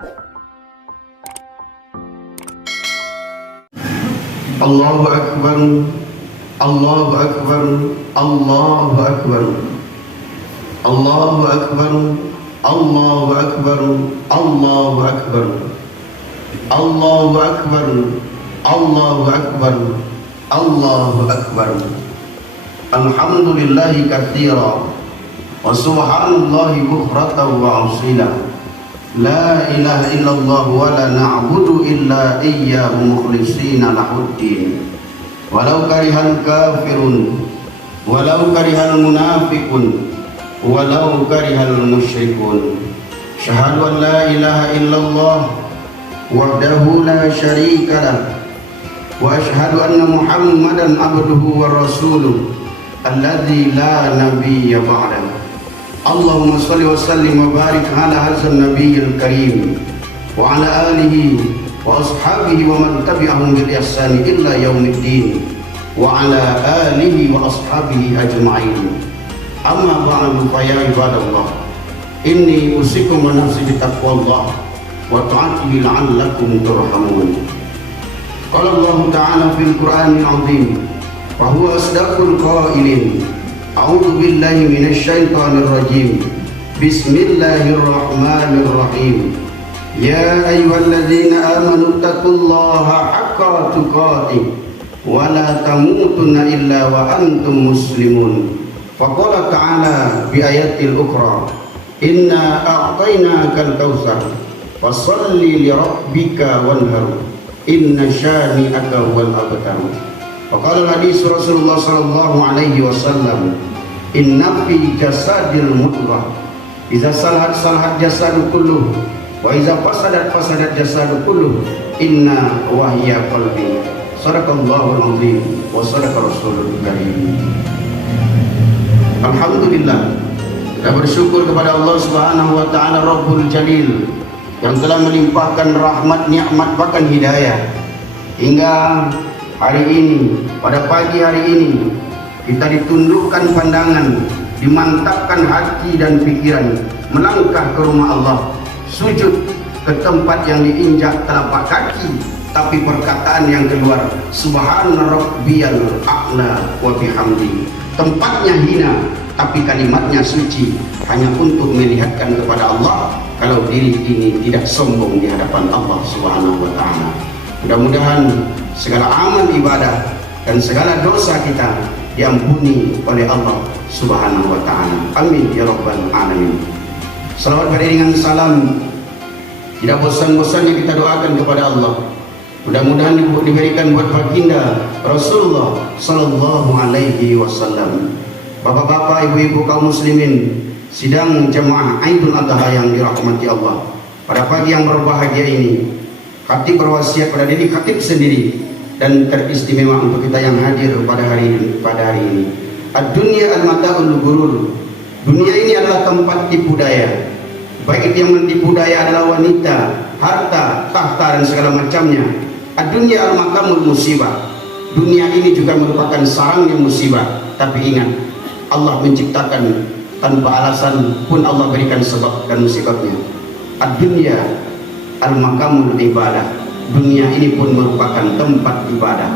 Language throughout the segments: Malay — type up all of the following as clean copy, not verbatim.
Allahu Akbar, Allahu Akbar, Allahu Akbar, Allahu Akbar, Allahu Akbar, Allahu Akbar, Allahu Akbar, Allahu Akbar, Allahu Akbar. Alhamdulillahi katsira wa subhanallahi bukratan wa asila. La ilaha illallah wa la na'budu illa iyyahu mukhlishina lahuddin. Walau karihal kafirun, walau karihal munafiqun, walau karihal musyrikun. Syahadu an la ilaha illallah wahdahu la syarika lah, wa asyhadu anna Muhammadan abduhu wa rasuluh alladzi la nabiyya ba'dahu. Allahumma salli wa sallim wa barik ala hadzal nabiyil karim wa ala alihi wa ashabihi wa man tabi'ahum bil ihsani illa yaumiddin wa ala alihi wa ashabihi ajma'in. Amma ba'du, fa ya ibadallah, inni usikum wa nafsi bi taqwallah wa ta'atihi la'allakum turhamun. Qala Allah ta'ala fil Qur'anil 'azim wa huwa asdaqul qailin. A'udzu billahi minasy syaithanir rajim. Bismillahirrahmanirrahim. Ya ayyuhalladzina amanu taqullaha haqqa tuqatih wa la tamutunna illa wa antum muslimun. Faqala ta'ala bi ayatil ukhra, inna a'tainakal kautsar fasholli li rabbika wanhar inna syani'aka wal abtar. Faqala hadis Rasulullah sallallahu alaihi wasallam, inna fi jasadil mudghah idza salahat salahat jasadu kulluh wa idza fasadat fasadat jasadu kulluh inna wahya qalbi. Shadaqallahul azim wa shadaqa rasulul karim. Alhamdulillah, kita bersyukur kepada Allah Subhanahu wa taala Rabbul Jalil yang telah melimpahkan rahmat, nikmat, bahkan hidayah hingga hari ini, pada pagi hari ini kita ditundukkan pandangan, dimantapkan hati dan pikiran, melangkah ke rumah Allah, sujud ke tempat yang diinjak telapak kaki, tapi perkataan yang keluar subhana rabbiyal a'la wa bihamdi. Tempatnya hina tapi kalimatnya suci, hanya untuk melihatkan kepada Allah kalau diri ini tidak sombong di hadapan Allah Subhanahu wa taala. Mudah-mudahan segala amal ibadah dan segala dosa kita diampuni oleh Allah Subhanahu wa taala. Amin ya rabbal alamin. Salawat beriringan salam tidak bosan-bosannya kita doakan kepada Allah. Mudah-mudahan diberikan buat baginda Rasulullah sallallahu alaihi wasallam. Bapak-bapak, ibu-ibu kaum muslimin, sidang jemaah Idul Adha yang dirahmati Allah. Pada pagi yang berbahagia ini, khatib berwasiat pada diri khatib sendiri dan teristimewa untuk kita yang hadir pada hari ini. Ad-dunya al-mata'ul ghurur. Dunia ini adalah tempat tipu daya. Baik yang menipu daya adalah wanita, harta, tahta dan segala macamnya. Ad-dunya al-makamul musibah. Dunia ini juga merupakan sarangnya musibah. Tapi ingat, Allah menciptakan tanpa alasan pun Allah berikan sebab dan musibahnya. Ad-dunya al-makamul ibadah. Dunia ini pun merupakan tempat ibadah.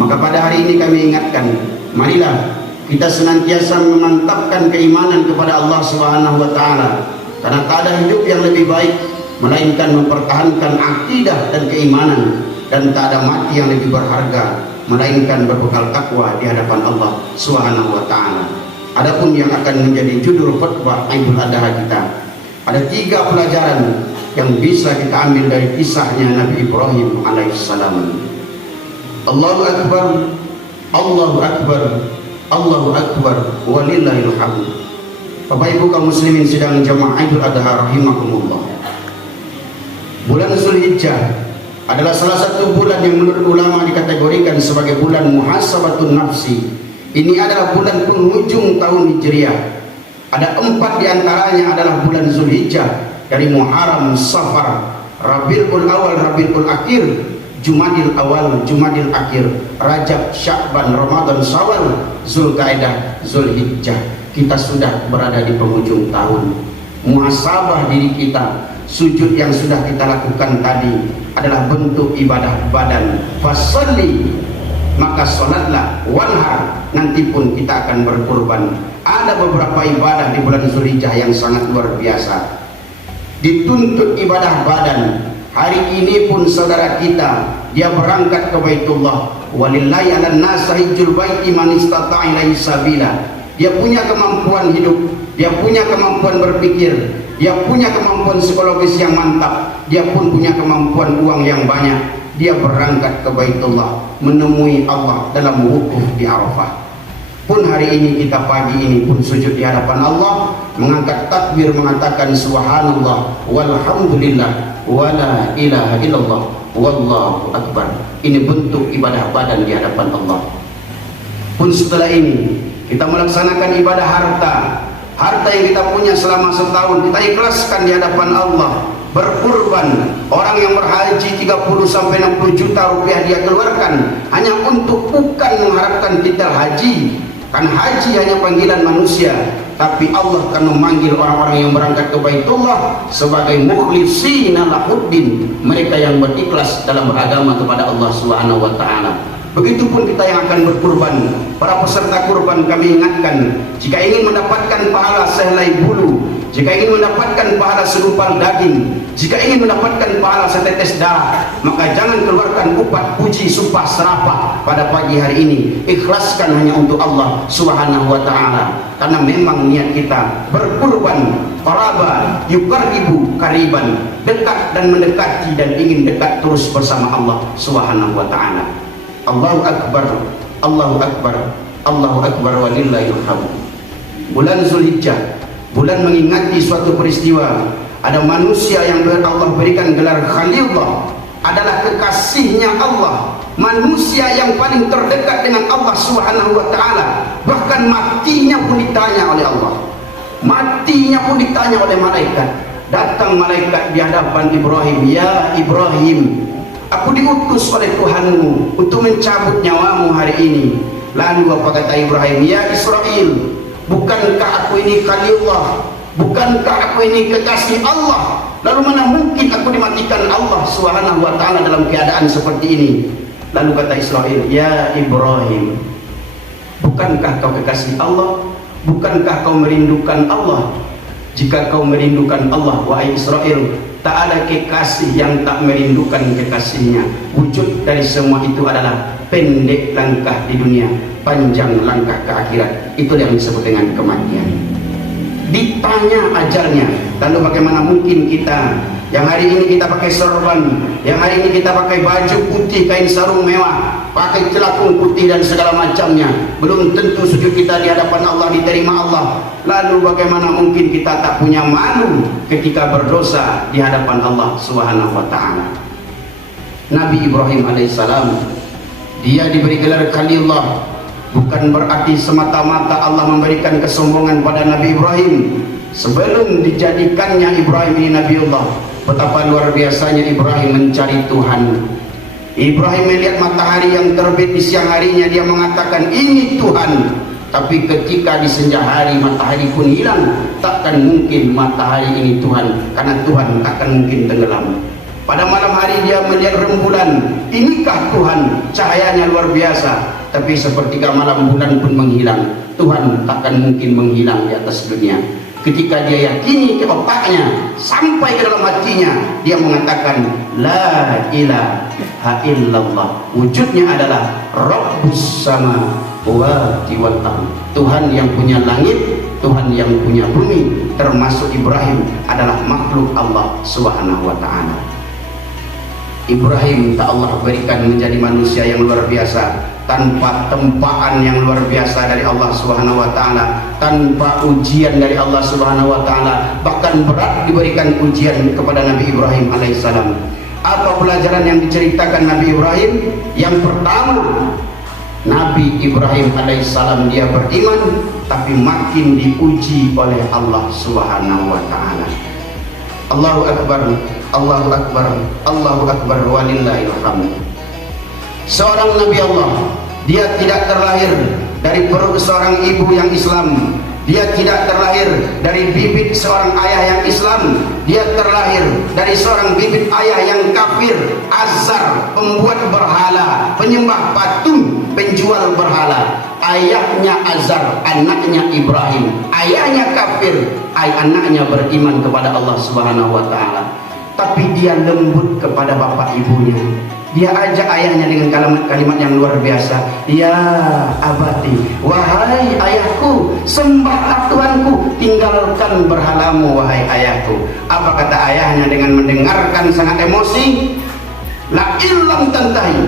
Maka pada hari ini kami ingatkan, marilah kita senantiasa memantapkan keimanan kepada Allah Subhanahu wa taala. Karena tak ada hidup yang lebih baik melainkan mempertahankan akidah dan keimanan, dan tak ada mati yang lebih berharga melainkan berbekal takwa di hadapan Allah Subhanahu wa taala. Adapun yang akan menjadi judul khutbah Idul Adha kita, ada 3 pelajaran yang bisa kita ambil dari kisahnya Nabi Ibrahim alaihissalam. Allahu Akbar, Allahu Akbar, Allahu Akbar, walillahil hamd. Bapak ibu kaum muslimin sidang jamaah Idul Adha rahimakumullah. Bulan Zulhijjah adalah salah satu bulan yang menurut ulama dikategorikan sebagai bulan muhasabatun nafsi. Ini adalah bulan penghujung tahun Hijriah. Ada 4 diantaranya adalah bulan Zulhijjah, dari Muharram, Safar, Rabiul Awal, Rabiul Akhir, Jumadil Awal, Jumadil Akhir, Rajab, Sya'ban, Ramadan, Syawal, Zulkaidah, Zulhijjah. Kita sudah berada di penghujung tahun. muhasabah diri kita. Sujud yang sudah kita lakukan tadi adalah bentuk ibadah badan. Fasalli, maka sholatlah, wanhar, nanti pun kita akan berkurban. Ada beberapa ibadah di bulan Zulhijjah yang sangat luar biasa. Dituntut ibadah badan. Hari ini pun saudara kita, dia berangkat ke Baitullah. Walillahi 'alan nasi hajjul baiti man istata'a ilaihi sabila. Dia punya kemampuan hidup, dia punya kemampuan berpikir, dia punya kemampuan psikologis yang mantap, dia pun punya kemampuan uang yang banyak. Dia berangkat ke Baitullah menemui Allah dalam wukuf di Arafah. Pun hari ini kita pagi ini pun sujud di hadapan Allah, mengangkat takbir mengatakan subhanallah walhamdulillah wala ilaha illallah wallahu akbar. Ini bentuk ibadah badan di hadapan Allah. Pun setelah ini kita melaksanakan ibadah harta. Harta yang kita punya selama setahun kita ikhlaskan di hadapan Allah, berkurban. Orang yang berhaji 30 sampai 60 juta rupiah dia keluarkan hanya untuk bukan mengharapkan titel haji. Kan haji hanya panggilan manusia, tapi Allah akan memanggil orang-orang yang berangkat ke Baitullah sebagai mukhlishina lahuddin, mereka yang berikhlas dalam beragama kepada Allah Subhanahu wa taala. Begitupun kita yang akan berkurban. Para peserta kurban kami ingatkan, jika ingin mendapatkan pahala sehelai bulu, jika ingin mendapatkan pahala segumpal daging, jika ingin mendapatkan pahala setetes darah, maka jangan keluarkan upat, puji, sumpah, serapah pada pagi hari ini. Ikhlaskan hanya untuk Allah Subhanahu wa taala. Karena memang niat kita berkurban, qaraba yuqarribu qariban, dekat dan mendekati dan ingin dekat terus bersama Allah Subhanahu wa taala. Allahu akbar, Allahu akbar, Allahu akbar walillahil hamd. Bulan Zulhijjah, bulan mengingati suatu peristiwa. Ada manusia yang Allah berikan gelar Khalilullah, adalah kekasihnya Allah, manusia yang paling terdekat dengan Allah Subhanahu wa taala. Bahkan matinya pun ditanya oleh Allah, matinya pun ditanya oleh malaikat. Datang malaikat di hadapan Ibrahim, ya Ibrahim, aku diutus oleh Tuhanmu untuk mencabut nyawamu hari ini. Lalu apa kata Ibrahim? Ya Israel, bukankah aku ini Khalilullah? Bukankah aku ini kekasih Allah? Lalu mana mungkin aku dimatikan Allah Subhanahu wa taala dalam keadaan seperti ini? Lalu kata Israel, ya Ibrahim, bukankah kau kekasih Allah? Bukankah kau merindukan Allah? Jika kau merindukan Allah, wahai Israel, tak ada kekasih yang tak merindukan kekasihnya. Wujud dari semua itu adalah pendek langkah di dunia, panjang langkah ke akhirat. Itulah yang disebut dengan kematian. Ditanya ajalnya. Lalu bagaimana mungkin kita yang hari ini kita pakai sorban, yang hari ini kita pakai baju putih, kain sarung mewah, pakai celakung putih dan segala macamnya, belum tentu sujud kita di hadapan Allah diterima Allah. Lalu bagaimana mungkin kita tak punya malu ketika berdosa di hadapan Allah Subhanahu wa taala. Nabi Ibrahim alaihissalam, dia diberi gelar Khalilullah, bukan berarti semata-mata Allah memberikan kesombongan pada Nabi Ibrahim. Sebelum dijadikannya Ibrahim ini Nabiullah, betapa luar biasanya Ibrahim mencari Tuhan. Ibrahim melihat matahari yang terbit di siang harinya, dia mengatakan ini Tuhan. Tapi ketika di senja hari matahari pun hilang, takkan mungkin matahari ini Tuhan, karena Tuhan takkan mungkin tenggelam. Pada malam hari dia melihat rembulan, inikah Tuhan, cahayanya luar biasa. Tapi sepertiga malam bulan pun menghilang, Tuhan takkan mungkin menghilang di atas dunia. Ketika dia yakini ke otaknya, sampai ke dalam hatinya, dia mengatakan la ilaha illallah. Wujudnya adalah Rabbus samawati wal ardh, Tuhan yang punya langit, Tuhan yang punya bumi. Termasuk Ibrahim adalah makhluk Allah Subhanahu wa taala. Ibrahim tak Allah berikan menjadi manusia yang luar biasa, tanpa tempaan yang luar biasa dari Allah Subhanahu wa taala, tanpa ujian dari Allah Subhanahu wa taala. Bahkan berat diberikan ujian kepada Nabi Ibrahim alaihissalam. Apa pelajaran yang diceritakan Nabi Ibrahim? Yang pertama, Nabi Ibrahim alaihissalam dia beriman, tapi makin diuji oleh Allah Subhanahu wa taala. Allahu akbar, Allahu akbar, Allahu akbar walillahil hamd. Seorang Nabi Allah, dia tidak terlahir dari perut seorang ibu yang Islam, Dia tidak terlahir dari bibit seorang ayah yang Islam. Dia terlahir dari seorang bibit ayah yang kafir, Azar, pembuat berhala, penyembah patung, penjual berhala. Ayahnya Azar, anaknya Ibrahim. Ayahnya kafir, anaknya beriman kepada Allah Subhanahu wa taala. Tapi dia lembut kepada bapak ibunya. Dia ajak ayahnya dengan kalimat-kalimat yang luar biasa. Ya abati, wahai ayahku, sembahlah Tuhanku, tinggalkan berhalamu wahai ayahku. Apa kata ayahnya dengan mendengarkan sangat emosi? La illam tantahi,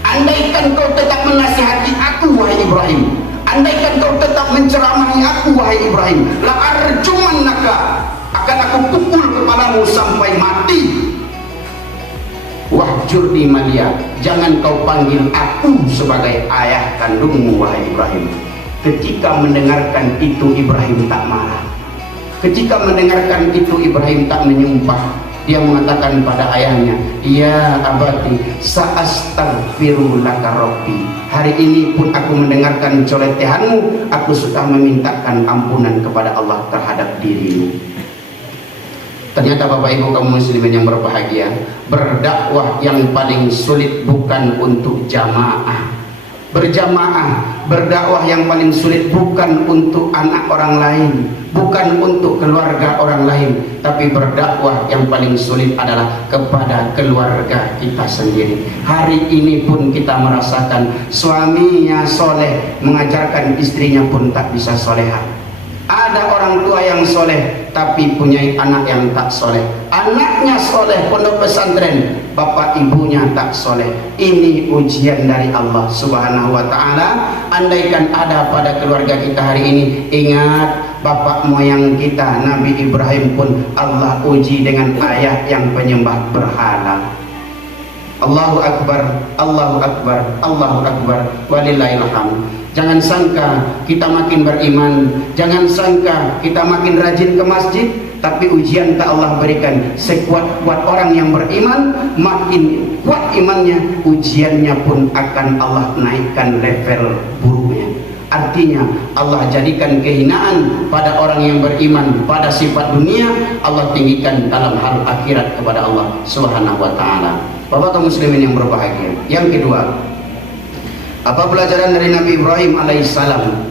andaikan kau tetap menasihati aku wahai Ibrahim, andaikan kau tetap menceramahi aku wahai Ibrahim, la arjumannaka, akan aku pukul kepalamu sampai mati. Wahjurni maliya, jangan kau panggil aku sebagai ayah kandungmu wahai Ibrahim. Ketika mendengarkan itu Ibrahim tak marah. Ketika mendengarkan itu Ibrahim tak menyumpah. Dia mengatakan pada ayahnya, ya abati, sa'astaghfiru laka rabbi. Hari ini pun aku mendengarkan coletehanmu, aku sudah memintakan ampunan kepada Allah terhadap dirimu. Ternyata Bapak Ibu kaum muslimin yang berbahagia, berdakwah yang paling sulit bukan untuk jamaah berjamaah. Berdakwah yang paling sulit bukan untuk anak orang lain, bukan untuk keluarga orang lain, tapi berdakwah yang paling sulit adalah kepada keluarga kita sendiri. Hari ini pun kita merasakan suaminya soleh, mengajarkan istrinya pun tak bisa soleha. Ada orang tua yang soleh tapi punya anak yang tak soleh. Anaknya soleh, pondok pesantren, bapak ibunya tak soleh. Ini ujian dari Allah Subhanahu wa ta'ala. Andaikan ada pada keluarga kita hari ini, ingat bapak moyang kita Nabi Ibrahim pun Allah uji dengan ayah yang penyembah berhala. Allahu Akbar, Allahu Akbar, Allahu Akbar, walillahil hamd. Jangan sangka kita makin beriman, jangan sangka kita makin rajin ke masjid, tapi ujian tak Allah berikan. Sekuat-kuat orang yang beriman, makin kuat imannya, ujiannya pun akan Allah naikkan level buruknya. Artinya Allah jadikan kehinaan pada orang yang beriman pada sifat dunia, Allah tinggikan dalam hal akhirat kepada Allah Subhanahu wa ta'ala. Bapak kaum muslimin yang berbahagia, yang kedua, apa pelajaran dari Nabi Ibrahim alaihissalam?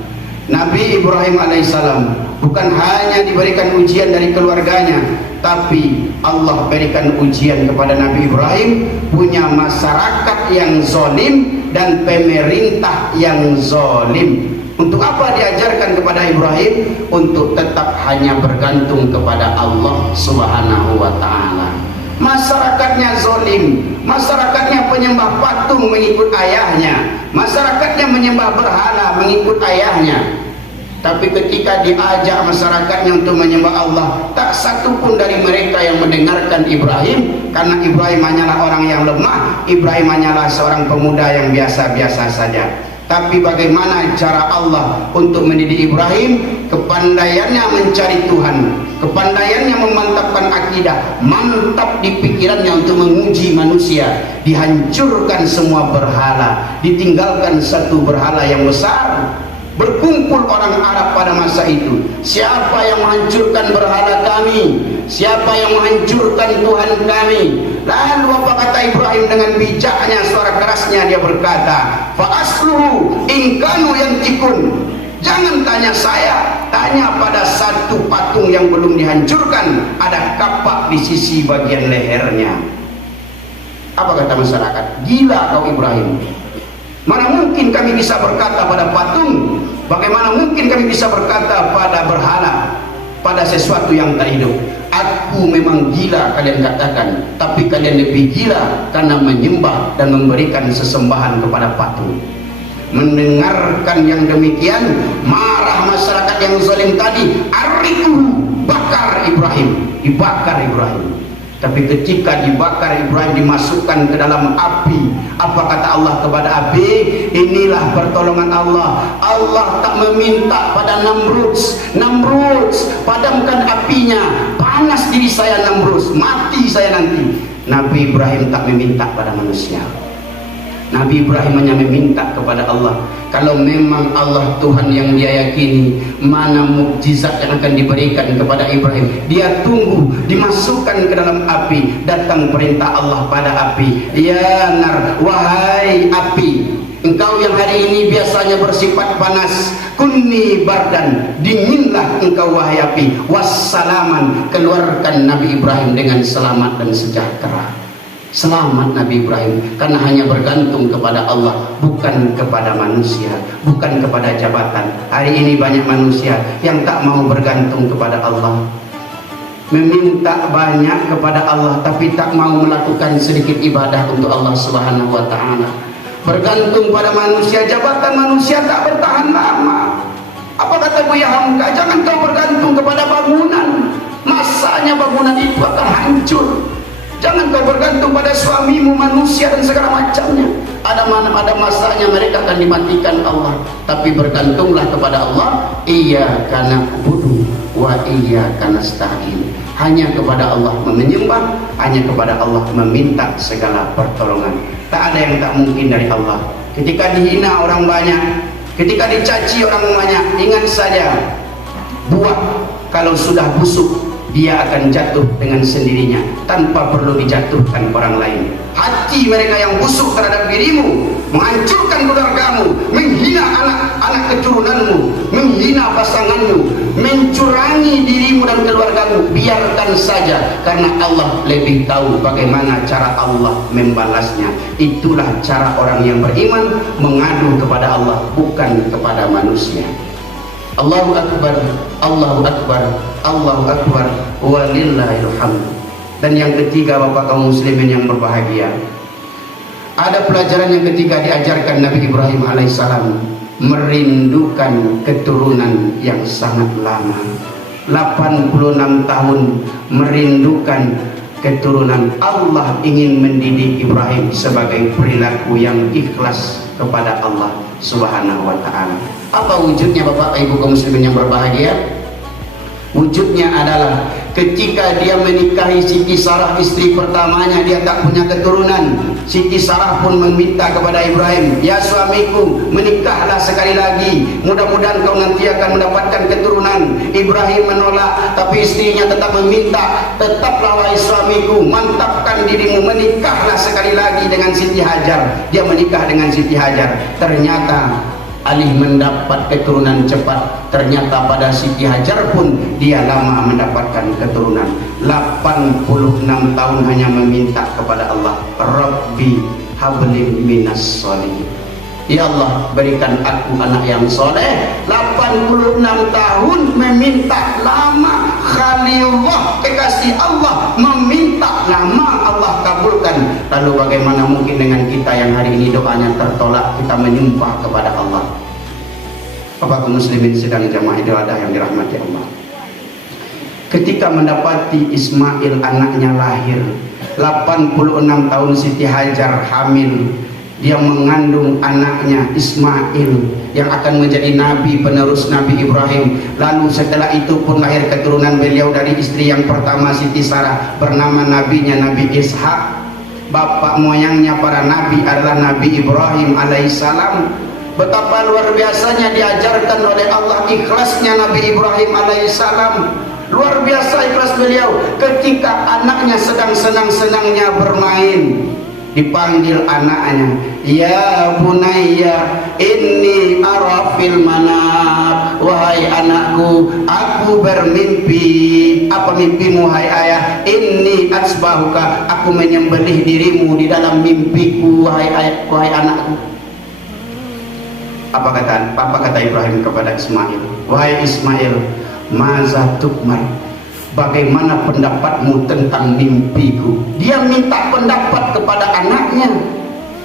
Nabi Ibrahim alaihissalam bukan hanya diberikan ujian dari keluarganya, tapi Allah berikan ujian kepada Nabi Ibrahim, punya masyarakat yang zalim dan pemerintah yang zalim. Untuk apa diajarkan kepada Ibrahim? Untuk tetap hanya bergantung kepada Allah Subhanahu wa ta'ala. Masyarakatnya zalim, masyarakatnya penyembah patung mengikut ayahnya, masyarakatnya menyembah berhala mengikut ayahnya. Tapi ketika diajak masyarakatnya untuk menyembah Allah, tak satu pun dari mereka yang mendengarkan Ibrahim, karena Ibrahim hanyalah orang yang lemah, Ibrahim hanyalah seorang pemuda yang biasa-biasa saja. Tapi bagaimana cara Allah untuk mendidik Ibrahim? Kepandaiannya mencari Tuhan, kepandaiannya memantapkan akidah, mantap di pikirannya untuk menguji manusia. Dihancurkan semua berhala, ditinggalkan satu berhala yang besar. Berkumpul orang Arab pada masa itu. Siapa yang menghancurkan berhala kami? Siapa yang menghancurkan Tuhan kami? Lalu apa kata Ibrahim dengan bijaknya, suara kerasnya dia berkata, fa asluhu in kanu yantikun. Jangan tanya saya, tanya pada satu patung yang belum dihancurkan, ada kapak di sisi bagian lehernya. Apa kata masyarakat? Gila kau Ibrahim. Mana mungkin kami bisa berkata pada patung? Bagaimana mungkin kami bisa berkata pada berhala, pada sesuatu yang tak hidup? Aku memang gila kalian katakan, tapi kalian lebih gila karena menyembah dan memberikan sesembahan kepada patung. Mendengarkan yang demikian, marah masyarakat yang zalim tadi. Ariku, bakar Ibrahim, dibakar Ibrahim. Tapi ketika dibakar Ibrahim, dimasukkan ke dalam api. Apa kata Allah kepada api? Inilah pertolongan Allah. Allah tak meminta pada Namrud, padamkan apinya, panas diri saya Namrud, mati saya nanti. Nabi Ibrahim tak meminta pada manusia. Nabi Ibrahim hanya meminta kepada Allah. Kalau memang Allah Tuhan yang dia yakini, mana mukjizat yang akan diberikan kepada Ibrahim? Dia tunggu dimasukkan ke dalam api. Datang perintah Allah pada api, ya nar, wahai api, engkau yang hari ini biasanya bersifat panas, kunni bardan, dinginlah engkau wahai api, wassalaman, keluarkan Nabi Ibrahim dengan selamat dan sejahtera. Selamat Nabi Ibrahim karena hanya bergantung kepada Allah, bukan kepada manusia, bukan kepada jabatan. Hari ini banyak manusia yang tak mau bergantung kepada Allah, meminta banyak kepada Allah tapi tak mau melakukan sedikit ibadah untuk Allah Subhanahu wa taala. Bergantung pada manusia, jabatan manusia tak bertahan lama. Apa kata Buya Hamka? Jangan kau bergantung kepada bangunan, masanya bangunan itu akan hancur. Jangan kau bergantung pada suamimu, manusia dan segala macamnya. Ada masanya mereka akan dimatikan Allah. Tapi bergantunglah kepada Allah. Iyyaka na'budu wa iyyaka nasta'in. Hanya kepada Allah menyembah, hanya kepada Allah meminta segala pertolongan. Tak ada yang tak mungkin dari Allah. Ketika dihina orang banyak, ketika dicaci orang banyak, ingat saja, buah kalau sudah busuk dia akan jatuh dengan sendirinya tanpa perlu dijatuhkan orang lain. Hati mereka yang busuk terhadap dirimu, menghancurkan keluargamu, menghina anak-anak keturunanmu, menghina pasanganmu, mencurangi dirimu dan keluargamu, biarkan saja karena Allah lebih tahu bagaimana cara Allah membalasnya. Itulah cara orang yang beriman mengadu kepada Allah, bukan kepada manusia. Allahu Akbar, Allahu Akbar, Allahu Akbar, walillahil hamd. Dan yang ketiga, Bapak kaum muslimin yang berbahagia, ada pelajaran yang ketiga diajarkan Nabi Ibrahim alaihissalam, merindukan keturunan yang sangat lama. 86 tahun merindukan keturunan. Allah ingin mendidik Ibrahim sebagai perilaku yang ikhlas kepada Allah Subhanahu wa taala. Apa wujudnya Bapak Ibu kaum muslimin yang berbahagia? Wujudnya adalah ketika dia menikahi Siti Sarah, istri pertamanya, dia tak punya keturunan. Siti Sarah pun meminta kepada Ibrahim, ya suamiku, menikahlah sekali lagi, mudah-mudahan kau nanti akan mendapatkan keturunan. Ibrahim menolak, tapi istrinya tetap meminta, tetaplah wahai suamiku, mantapkan dirimu, menikahlah sekali lagi dengan Siti Hajar. Dia menikah dengan Siti Hajar. Ternyata alih mendapat keturunan cepat, ternyata pada Siti Hajar pun dia lama mendapatkan keturunan. 86 tahun hanya meminta kepada Allah, Rabbi habli minas sholihin, ya Allah berikan aku anak yang soleh. 86 tahun meminta lama. Khalilullah, kekasih Allah, meminta lama, Allah kabulkan. Lalu bagaimana mungkin dengan kita yang hari ini doanya tertolak, kita menyembah kepada Allah? Bapak kaum muslimin sedang jamaah Idul Adha yang dirahmati Allah, ketika mendapati Ismail anaknya lahir, 86 tahun Siti Hajar hamil, dia mengandung anaknya Ismail yang akan menjadi nabi penerus Nabi Ibrahim. Lalu setelah itu pun lahir keturunan beliau dari istri yang pertama Siti Sarah, bernama nabinya Nabi Ishak. Bapak moyangnya para nabi adalah Nabi Ibrahim alaihissalam. Betapa luar biasanya diajarkan oleh Allah ikhlasnya Nabi Ibrahim alaihissalam. Luar biasa ikhlas beliau. Ketika anaknya sedang senang-senangnya bermain, dipanggil anaknya, ya bunayya inni ara fil manam, wahai anakku, aku bermimpi. Apa mimpimu hai ayah? Inni atsbahuka, aku menyembelih dirimu di dalam mimpiku wahai anakku. Apa kata Ibrahim kepada Ismail? Wahai Ismail, maza tukmar, bagaimana pendapatmu tentang mimpiku? Dia minta pendapat kepada anaknya.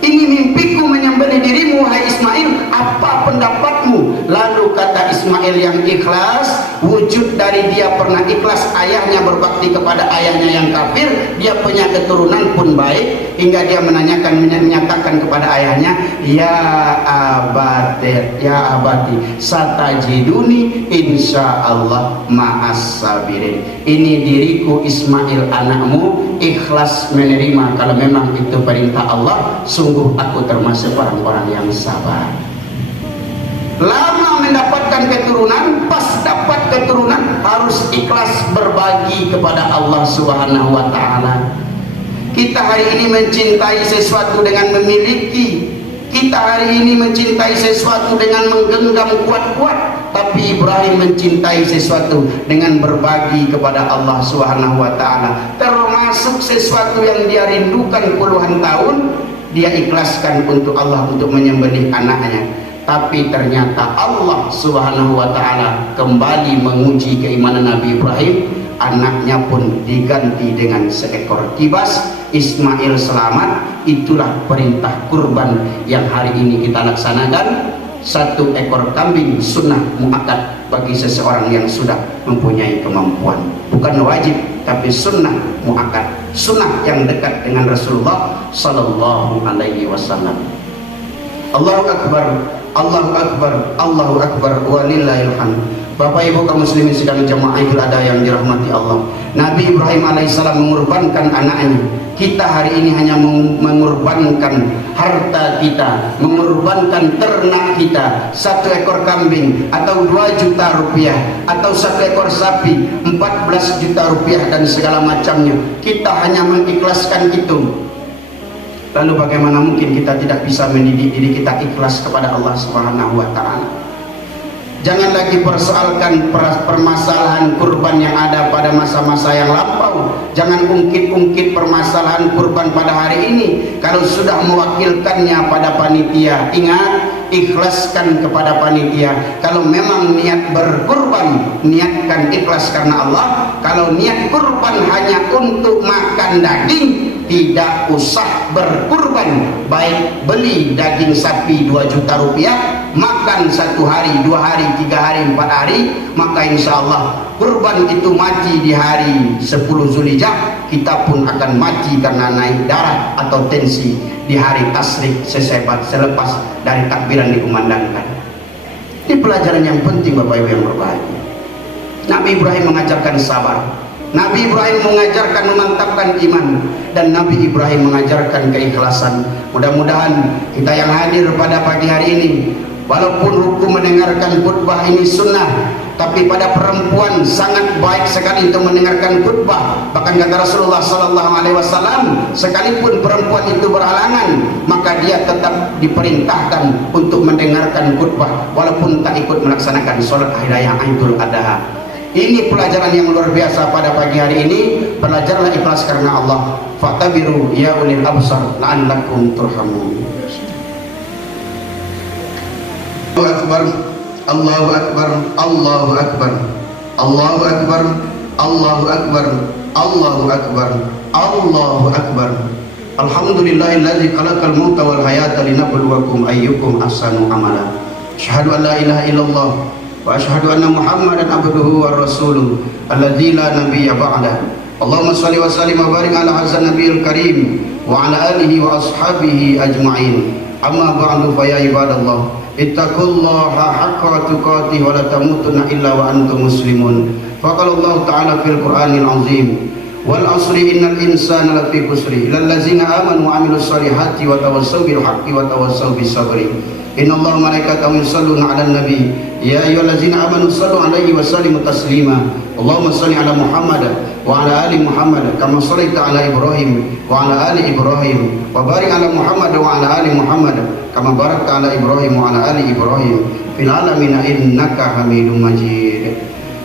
Ini mimpiku menyembelih dirimu hai Ismail, apa pendapatmu? Lalu kata Ismail yang ikhlas, wujud dari dia pernah ikhlas, ayahnya berbakti kepada ayahnya yang kafir, dia punya keturunan pun baik, hingga dia menyatakan kepada ayahnya, ya abati satajiduni insyaallah ma'as sabirin. Ini diriku Ismail anakmu, ikhlas menerima kalau memang itu perintah Allah. Sungguh sungguh aku termasuk orang-orang yang sabar. Lama mendapatkan keturunan, pas dapat keturunan harus ikhlas berbagi kepada Allah Subhanahu wa taala. Kita hari ini mencintai sesuatu dengan memiliki, kita hari ini mencintai sesuatu dengan menggenggam kuat-kuat, tapi Ibrahim mencintai sesuatu dengan berbagi kepada Allah Subhanahu wa taala. Termasuk sesuatu yang dia rindukan puluhan tahun, dia ikhlaskan untuk Allah untuk menyembelih anaknya. Tapi ternyata Allah Subhanahu wa taala kembali menguji keimanan Nabi Ibrahim. Anaknya pun diganti dengan seekor kibas. Ismail selamat. Itulah perintah kurban yang hari ini kita laksanakan. 1 ekor kambing sunnah muakkad bagi seseorang yang sudah mempunyai kemampuan. Bukan wajib, tapi sunnah muakkad, sunnah yang dekat dengan Rasulullah Sallallahu Alaihi Wasallam. Allahu Akbar, Allahu Akbar, Allahu Akbar, walillahil hamd. Bapak Ibu kaum muslimin sedang jamaah Idul Adha yang dirahmati Allah. Nabi Ibrahim alaihissalam mengorbankan anaknya. Kita hari ini hanya mengorbankan harta kita, mengorbankan ternak kita, 1 ekor kambing atau 2 juta rupiah, atau 1 ekor sapi 14 juta rupiah dan segala macamnya. Kita hanya mengikhlaskan itu. Lalu bagaimana mungkin kita tidak bisa mendidik diri kita ikhlas kepada Allah Subhanahu wa taala? Jangan lagi persoalkan permasalahan kurban yang ada pada masa-masa yang lampau. Jangan ungkit-ungkit permasalahan kurban pada hari ini. Kalau sudah mewakilkannya pada panitia, ingat, ikhlaskan kepada panitia. Kalau memang niat berkurban, niatkan ikhlas karena Allah. Kalau niat kurban hanya untuk makan daging, tidak usah berkurban. Baik beli daging sapi 2 juta rupiah, makan 1 hari, 2 hari, 3 hari, 4 hari, maka insya Allah kurban itu mati di hari 10 Zulhijjah. Kita pun akan mati karena naik darah atau tensi di hari tasrik selepas dari takbiran dikumandangkan. Ini pelajaran yang penting Bapak Ibu yang berbahagia. Nabi Ibrahim mengajarkan sabar, Nabi Ibrahim mengajarkan memantapkan iman, dan Nabi Ibrahim mengajarkan keikhlasan. Mudah-mudahan kita yang hadir pada pagi hari ini, walaupun hukum mendengarkan khutbah ini sunnah, tapi pada perempuan sangat baik sekali untuk mendengarkan khutbah. Bahkan kata Rasulullah Sallallahu Alaihi Wasallam, sekalipun perempuan itu berhalangan, maka dia tetap diperintahkan untuk mendengarkan khutbah, walaupun tak ikut melaksanakan sholat hari raya Idul Adha. Ini pelajaran yang luar biasa pada pagi hari ini. Belajarlah ikhlas karena Allah. Fatabiru ya ulil absar la'allakum turhamun. Allahu Akbar, Allahu Akbar, Allahu Akbar, Allahu Akbar, Allahu Akbar, Allahu Akbar, Allahu Akbar. Alhamdulillahilladzi khalaqal mauta wal hayata linabluwakum ayyukum ahsanu amala. Asyhadu an la ilaha illallah wa asyhadu anna Muhammadan abduhu wa rasuluh alladzi la nabiyya ba'da. Allahumma shalli wa sallim wa barik ala hazzan nabiyil karim wa ala alihi wa ashabihi ajma'in. Amma ba'du fa ya ibadallah, ittaqullaha haqqa tuqatih wa la tamutunna illa wa antum muslimun. Faqala Allah ta'ala fil Qur'anil azim, wal asri innal insana lafi khusri illal ladzina amanu wa amilus solihati wa tawassaw bil haqqi wa tawassaw bis sabri. Innallaha malaikatahu yusholluna 'alan nabi ya ayyuhallazina amanu shallu 'alaihi wa sallimu taslima. Allahumma shalli 'ala Muhammad wa 'ala ali Muhammad kama shallaita 'ala Ibrahim wa 'ala ali Ibrahim wa barik 'ala Muhammad wa 'ala ali Muhammad kama barakta 'ala Ibrahim wa 'ala ali Ibrahim fil 'alamin innaka Hamidum Majid.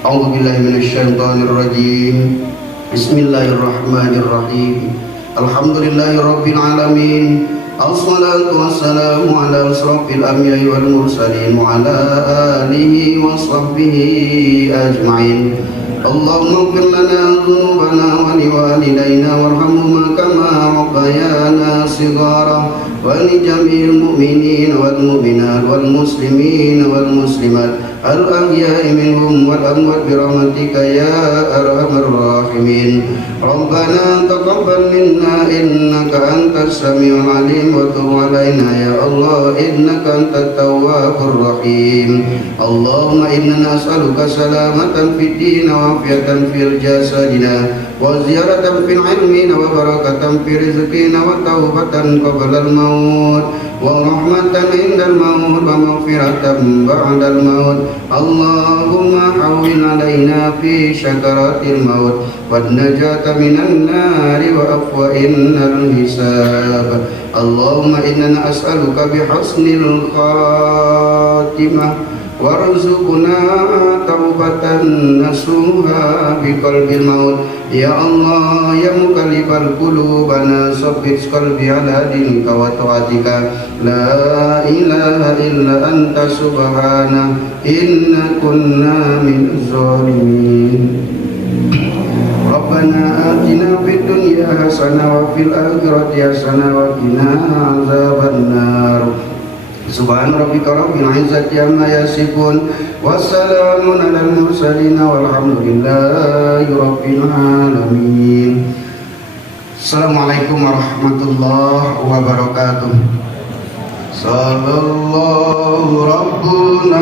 A'udzu billahi minasy syaithanir rajim. Bismillahirrahmanirrahim. Alhamdulillahirabbil alamin. Assalatu wassalamu ala asrafil anbiya'i wal mursalin wa ala alihi wa sahbihi ajma'in. Allahumma ighfir lana dhunubana wa liwalidayna warhamhuma kama rabbayana shighara wa li jami'il mu'minina wal mu'minat wal muslimina wal muslimat al ahya'i minhum wal amwat bi rahmatika ya arhamar rahimin. Rabbana taqabbal minna innaka antas samiul alim wa tub alaina ya Allah innaka antat tawwabur rahim. Allahumma inna nas'aluka salamatan fid din wa afiyatan fil jasadina وزيادة في العلم وبركة في رزقنا وتوبة قبل الموت ورحمة عند الموت ومغفرة بعد الموت اللهم حول علينا في شكرات الموت والنجاة من النار وأفوئن الحساب اللهم إننا أسألك بحسن الخاتمة وارزقنا توبة نصوحا بقلب الموت يا الله يا مقلب القلوب ثبت قلبي على دينك وطاعتك لا إله إلا أنت سبحانك إنا كنا من الظالمين ربنا آتنا في الدنيا حسنة وفي الآخرة حسنة وقنا عذاب النار Subhan rabbika rabbil izzati amma yasifun wassalamun alal mursalin walhamdulillahi rabbil alamin. Assalamualaikum warahmatullahi wabarakatuh. Sallallahu rabbuna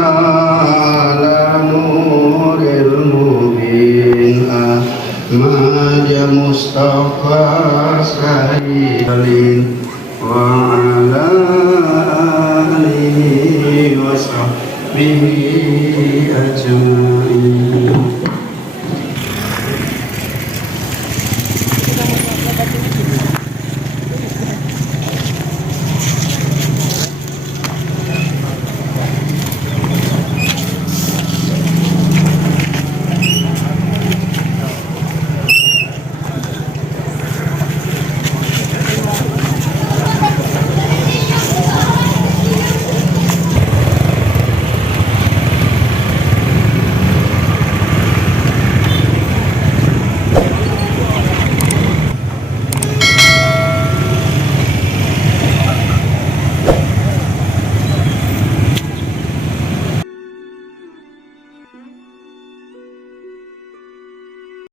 ala nuril mubin Ahmad ya Mustafa sayyidin wa ala alihi wa sahbihi ajma'in.